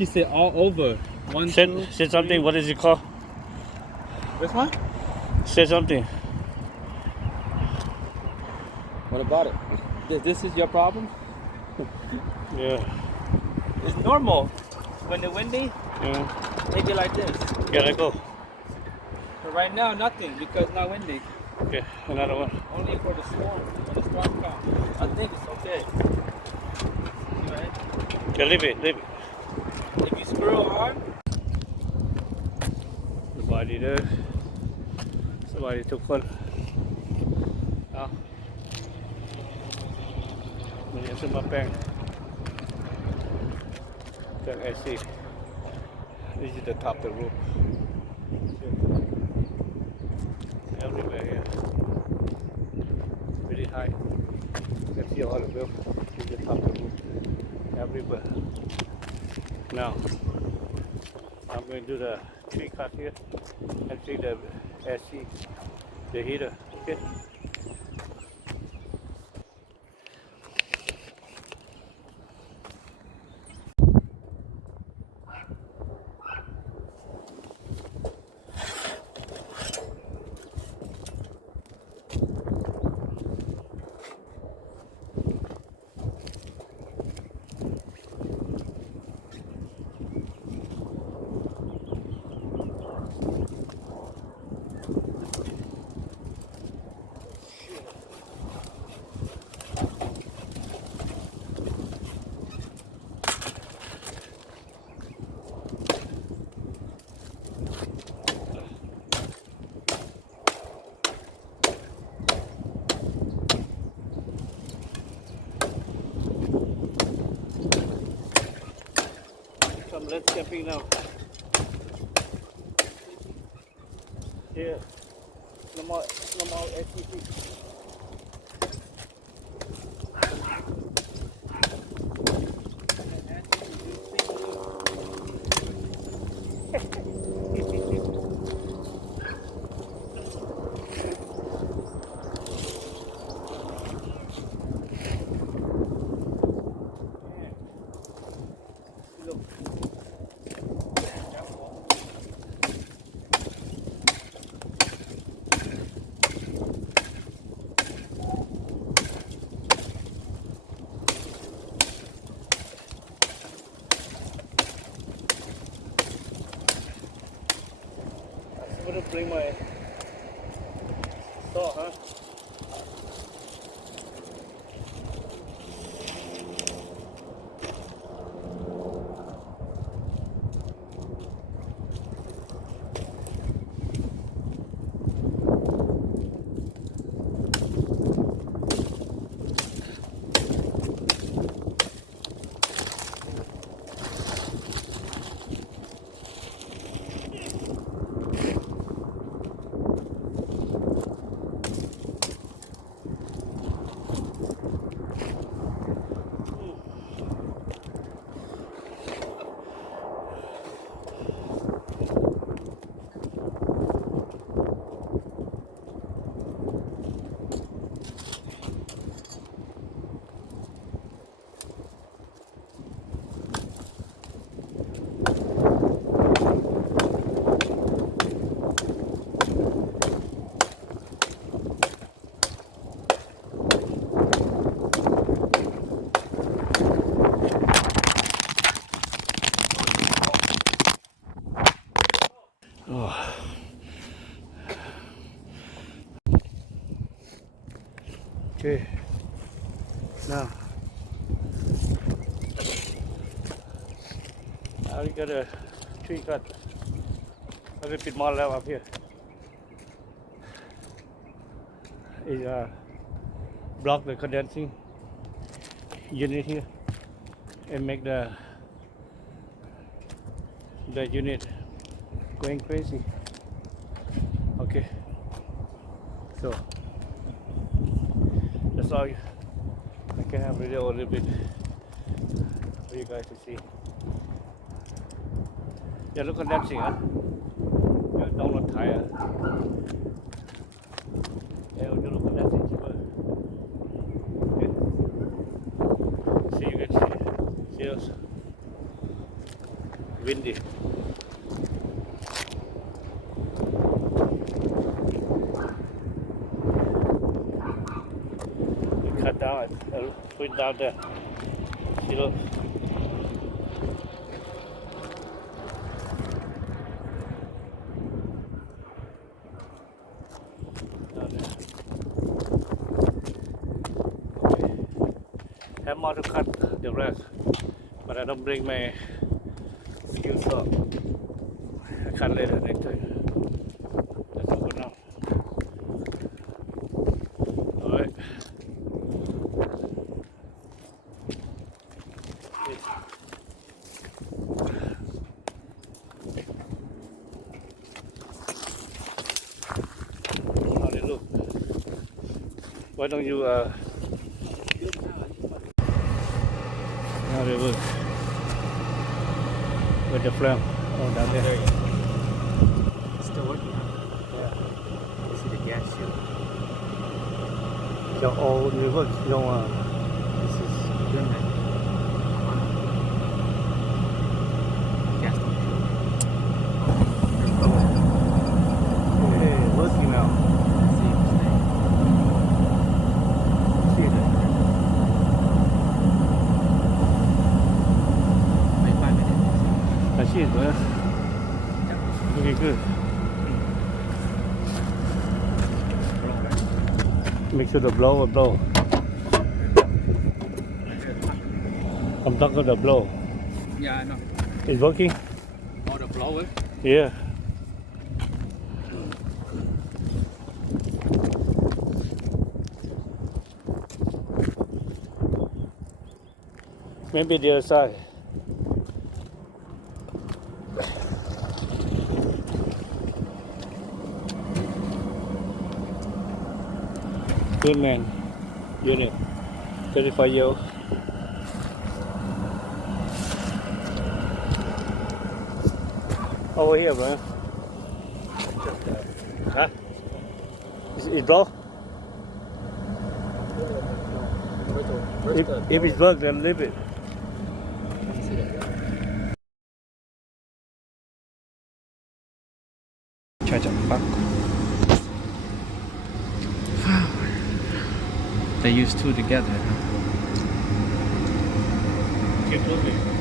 She said all over. One, two, Say something. What is it called? This one? Say something. What about it? This is your problem? Yeah. It's normal. When it's windy, Yeah. they be like this. Yeah, let go. But right now, nothing because it's not windy. Okay, another one. Only for the storm. When the storm comes, I think it's okay. Right? Okay, leave it. If you screw hard, สบายดีเด้อสบายดีทุกคนเอามันยังซื้อมาแป้งไอซี This is the top of the roof everywhere here very high you can see all the roof this is the top of the roof everywhere now I'm going to do the tree cut here and see the AC the heater okay let's camping now. Yeah. No more SCP. I'm gonna bring my saw, huh? Okay. Now, we got a tree cut. A little bit more level up here. Is block the condensing unit here and make the unit going crazy. Okay. So. That's all I can have video a little bit for you guys to see. Yeah, look at that thing, huh? Yeah, don't look tired. Yeah, look at that thing. Okay. See you guys. Cheers. windy. You cut down and put it down there. See, look. Down there. Have more to cut the rest, but I don't bring my skill saw. I cut later next time. That's all for now. Alright. How they look? Why don't you how they look? With the flame. Oh, down there. Still working on it. Yeah. You see the gas shield. The old new look. No, This is good, man. Gas pump shield. hey, working now. See what's there. See it. ไม่ป้ายไม่ได้ I see it, man. Looking good. Make sure the blow will blow. I'm talking the blow. Yeah, I know. It's working? Oh, the blower. Yeah. Maybe the other side. Good man. Unit. 35 years. Over here, man. Huh? It blow? If it works, then leave it. Try to back. They use two together. Keep moving.